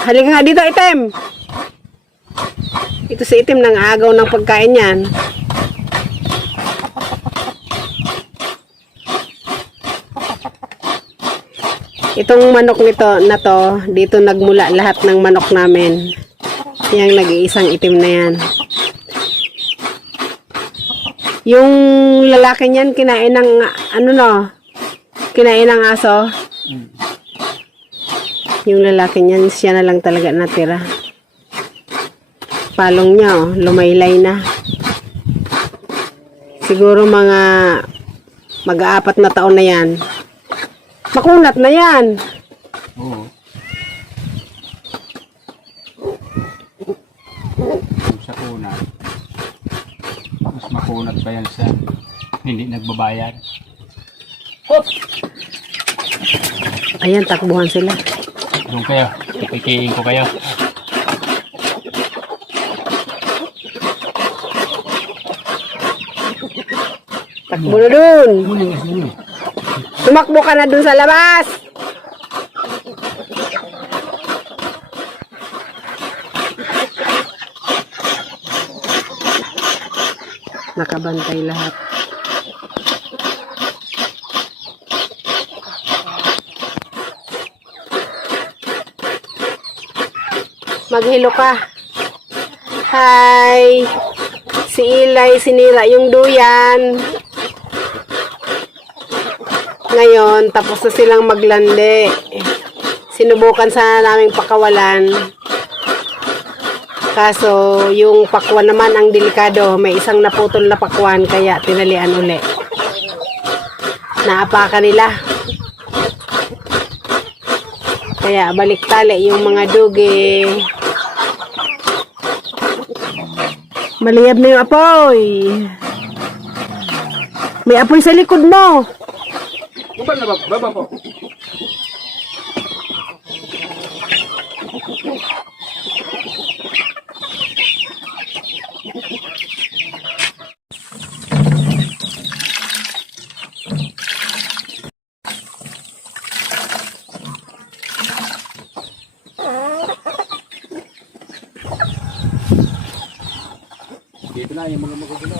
Halika nga dito, Item. Ito si Item nang agaw ng pagkain yan. Itong manok nito na to, dito nagmula lahat ng manok namin. Yang nag-iisang Itim na yan. Yung lalaki niyan kinain ng ano no? Kinain ng aso. Yung lalaki niyan, siya na lang talaga natira. Palong niya, oh, lumaylay na. Siguro mga mag-aapat na taon na yan. Makunat na yan. Oo. Sa kunat. Mas makunat pa yan sa hindi nagbabayad. Hop! Ayan, takbuhan sila. Doon kayo. Ipikiin ko kayo. Takbo na dun. Tumakbo ka na dun sa labas. Nakabantay lahat. Maghilo ka. Hi. Si Ilay, sinira yung duyan. Ngayon, tapos na silang maglandi. Sinubukan sana naming pakawalan. Kaso, yung pakwan naman ang delikado. May isang naputol na pakwan, kaya tinalian uli. Naapakan nila. Kaya balik tali yung mga dugi. Maliyab na yung apoy. May apoy sa likod mo. Baba na baba po. Dito na yung mga magugulo.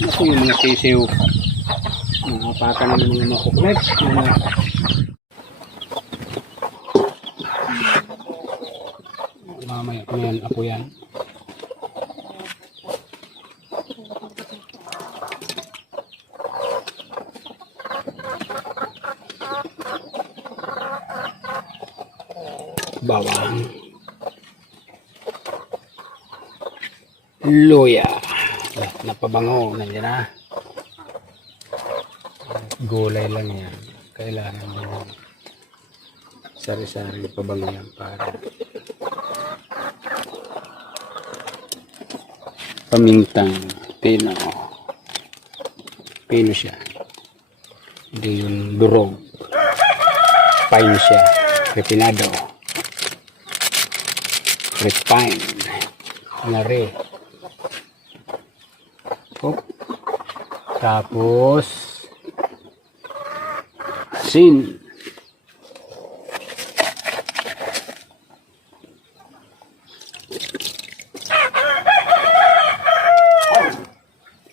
Ito yung mga sisiw. Mga pata ng mga makukulit. Mamaya ko yan, apo yan. Bawang, luya, napabango, nandiyan na. Gulay lang yan, kailangan din sari-sari pabango yan para pamintang pino. Pino siya, hindi yung durog. Pine siya, refinado. Refined na rin. Tapos asin.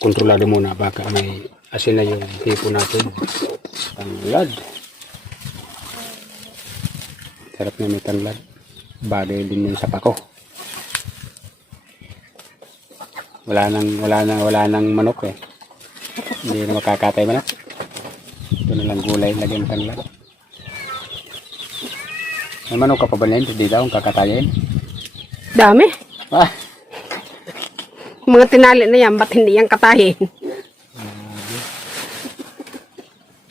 Kontrolado muna baka may asin na yung hipo natin. Tanglad. Sarap na may tanglad. Bagay din yung sapa ko. Wala nang manok eh. Hindi na makakatay manok. Ito na lang gulay, lagyan tanglad. May manok ka pa ba na yun? Hindi daw ang kakatayin. Dami. Ah! Mga tinali na yan, ba't hindi yan katahin?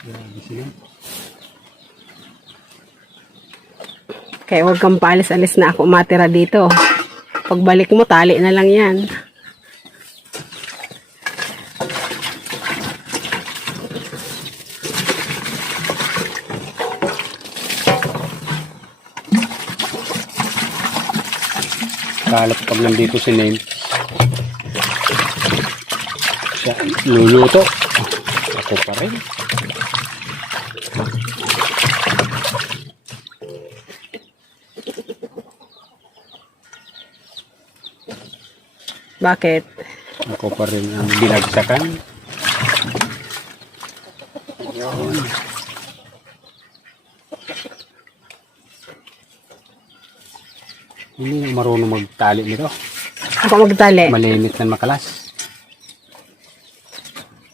Grabe sila. Kaya huwag kang paalis-alis na ako matira dito. Pagbalik mo, tali na lang yan. Kalat pag nandito si Name. Siya luluto. Ako pa rin. Bakit? Ako pa rin ang binagsakan. Hindi na marunong magtali nito. Ako magtali. Malimit na makalas.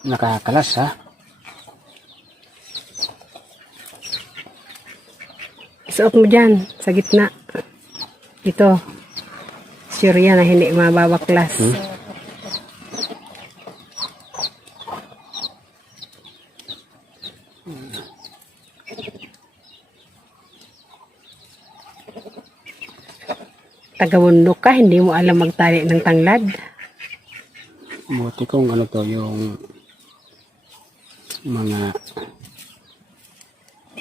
Nakakalas ha. Isuot mo dyan, sa gitna. Ito. Sure yan na hindi mababaklas. Taga-bundok ka, hindi mo alam magtali ng tanglad. Buti kung ano to, yung mga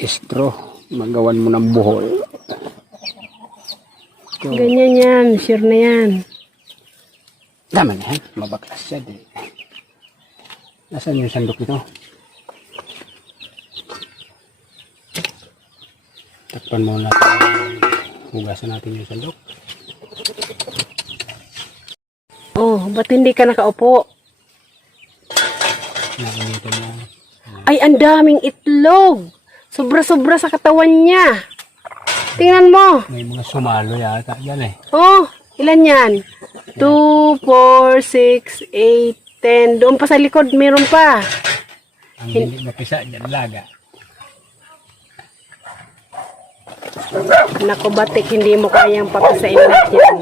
straw, magawan mo ng buhol. Ito, Ganyan yan, sure na yan. tama na yan, mabaklas siya di. Nasaan yung sandok ito? Takpan mo natin, hugasan natin yung sandok. Oh, ba't hindi ka nakaupo? Nakinitan mo. Ay, ang daming itlog. Sobra-sobra sa katawan niya. Tingnan mo. May mga sumalo yata yan eh. Oh, ilan yan? 2, 4, 6, 8, 10. Doon pa sa likod, meron pa. Ang hindi mapisa dyan, laga. Naku, batik, hindi mo kayang papisain lahat yan.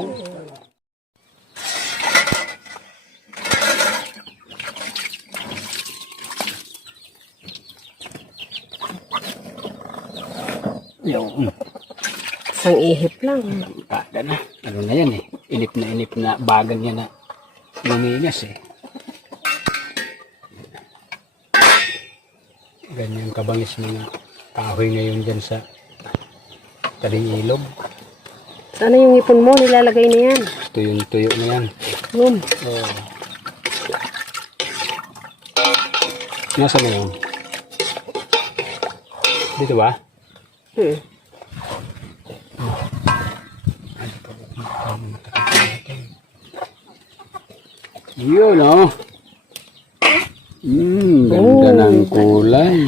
Yung Isang ihip lang. pada na. Ano na yan eh. Inip na bagan niya na luminas eh. Ganyan kabangis mga kahoy ngayon dyan sa taling ilog. Sana yung ipon mo, nilalagay na yan. Tuyo na yan. Yun. Oh. Nasa na yun? Dito ba? Yun oh. Ganda ng kulay.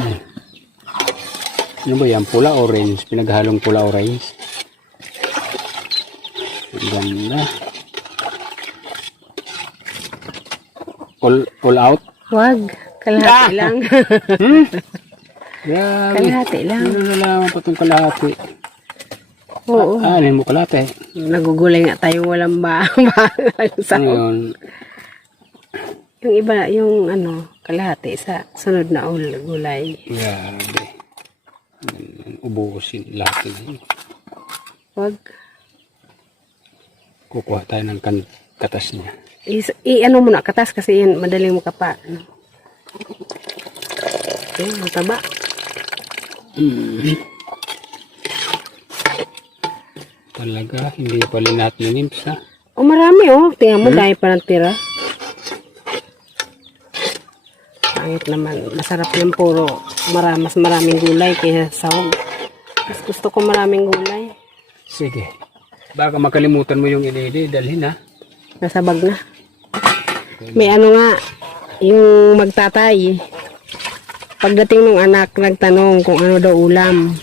Ano ba yan? Pula orange. Pinaghalong pula orange. Ganda. All out? Wag. Kalahati lang. Grabe. Kalahati lang. Ano na lang pa itong kalahati? Oo. Alin mo kalahati? Nagugulay nga tayo, walang sa Ano yun? Yung iba, yung ano, kalahati sa sunod na gulay. Grabe. Ubusin lahat na yun. Wag. Kukuha tayo ng katas niya. I-ano mo na, katas kasi yan, madaling mo kapa. Ano. Okay, mataba. Talaga, hindi pala lahat ng nymphs ha. Oh, marami oh. Tingnan mo, dahil pa ng tira. Pangit naman. Masarap yung puro. Mas maraming gulay kaysa sahog. Mas gusto ko maraming gulay. Sige. Baka makalimutan mo yung ilili, dalhin ha. Nasa bag na. May ano nga, yung magtatay. Pagdating ng anak, nagtanong kung ano daw ulam.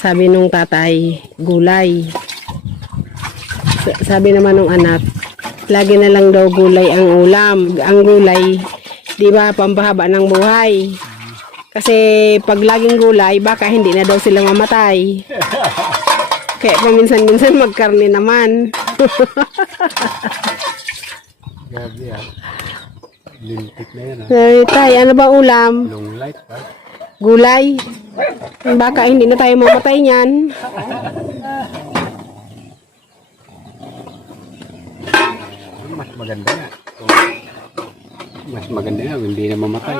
Sabi nung tatay, gulay. Sabi naman ng anak, lagi na lang daw gulay ang ulam. Ang gulay, di ba, pampahaba ng buhay. Kasi pag laging gulay, baka hindi na daw sila mamatay. Kaya paminsan-minsan magkarne naman. Grabe ha. Lintik na yan ha. Sabi, tay, ano ba ulam? Long light ha. Gulay. Baka hindi na tayo mamatay niyan. Mas maganda nga. Mas maganda nga, hindi na mamatay.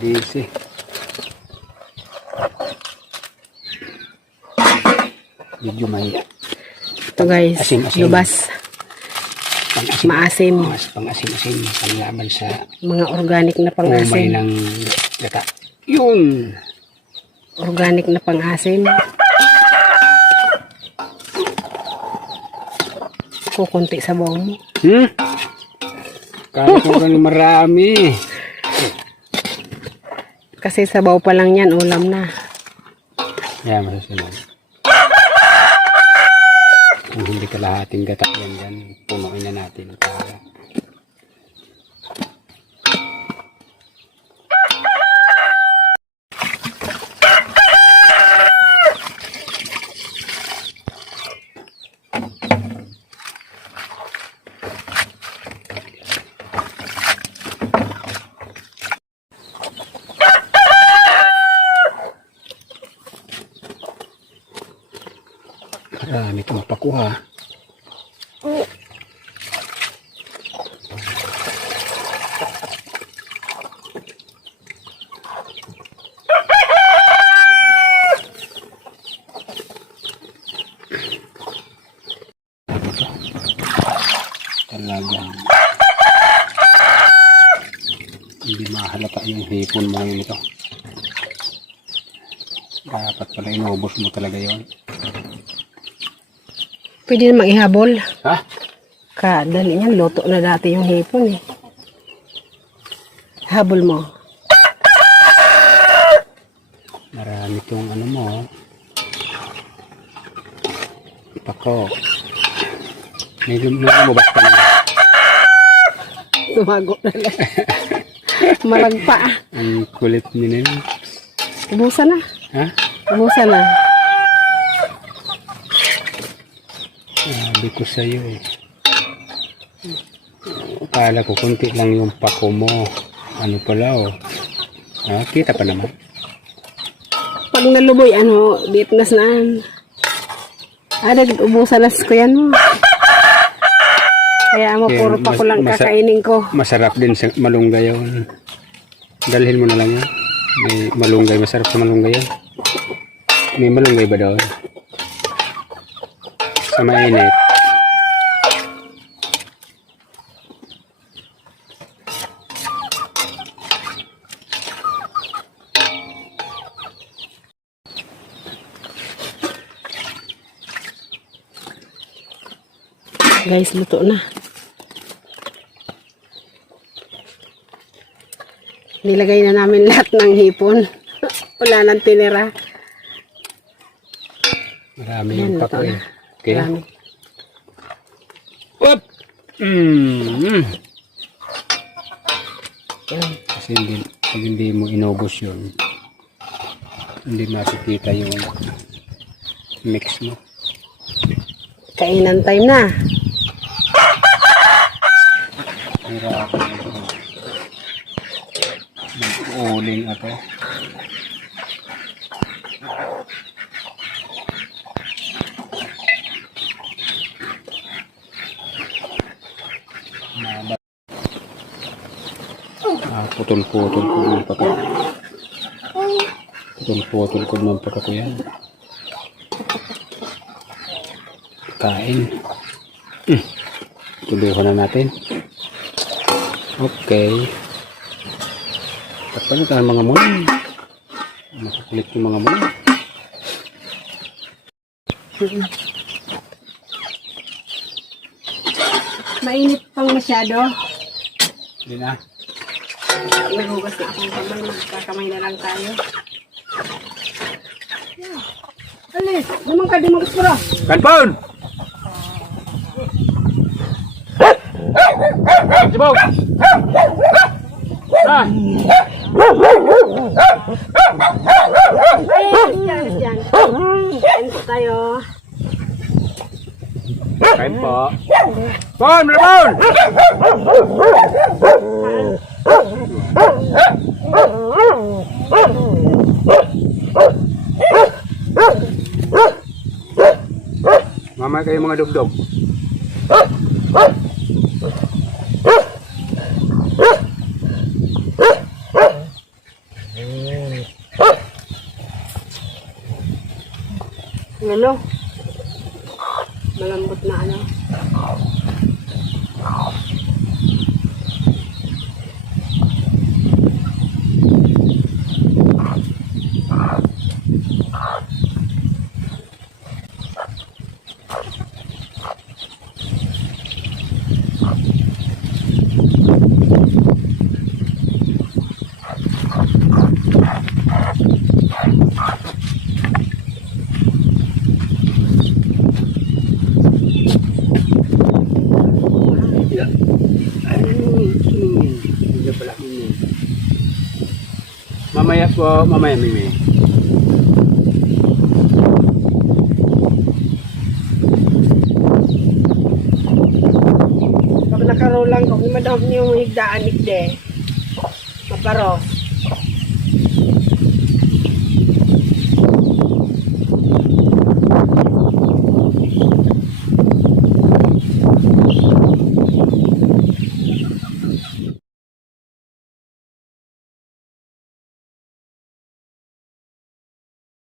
Disi. Medyo may Ito guys, Asim-asim. lubas. Pang-asim. Maasim. Mas pang-asim-asim. Panlaban sa Mga organic na umay pang-asim. ng gata. Yun! Organic na pang-asim. Kukunti sa baw mo. Kaya ko ganun marami. Kasi sabaw pa lang yan, ulam na. Yan, masusunod. Kung hindi kalahating gata yan dyan, punuin na natin. Para marami itong pakuha. Talagang hindi mahalata yung hipon mo ngayon ito. Dapat pala inubos mo talaga yun. Pwede namang ihabol. Ha? Kadali niyan, luto na dati yung hipon eh. Habol mo. Marami itong ano mo. Pako. May lumabas ka naman. Tumago na lang. Malagpa. Ang kulit niya na yun. Ubusan na. Ha? Ubusan na. Sabi ko sa'yo eh. Akala ko kunti lang yung pako mo. Ano pala oh. Kita pa naman. Pag naluboy, ditnas na. Ubusan na ko yan mo. Kaya mo, puro pa ko lang kakainin ko. Masarap din sa malunggay yun. Dalhin mo na lang yan. May malunggay. Masarap sa malunggay yan. May malunggay ba doon? Sa mainit. Guys, luto na. Nilagay na namin lahat ng hipon. Wala nang tinira. Marami Yan, yung luto pako na. eh. Okay. Marami. Up! Yan. Kasi pag hindi mo inubos yun, hindi makikita yung mix mo. Kainan time na. Hirapan ito. Mag-uling ako. Putol-putol ko ng pako. Putol-putol ko ng pako yan. Kain. Tuloy ko na natin. Okay. Tapos na mga muna. Makakulit yung mga muna. Mainit pang masyado. Hindi na. Naghugas na akong kamay. Magkakamay na lang tayo. Alis, naman ka di mag-spura. Kanpon! Sibaw! Ah! Alis dyan. Kain po tayo. Kain po. Pon! Pon! Mamaya kayo mga dugdog. Ano? Malambot mamaya po, mamaya Mimi. Pag nakarolang ko, kung madahog niyo yung higdaan, ikde. Maparos.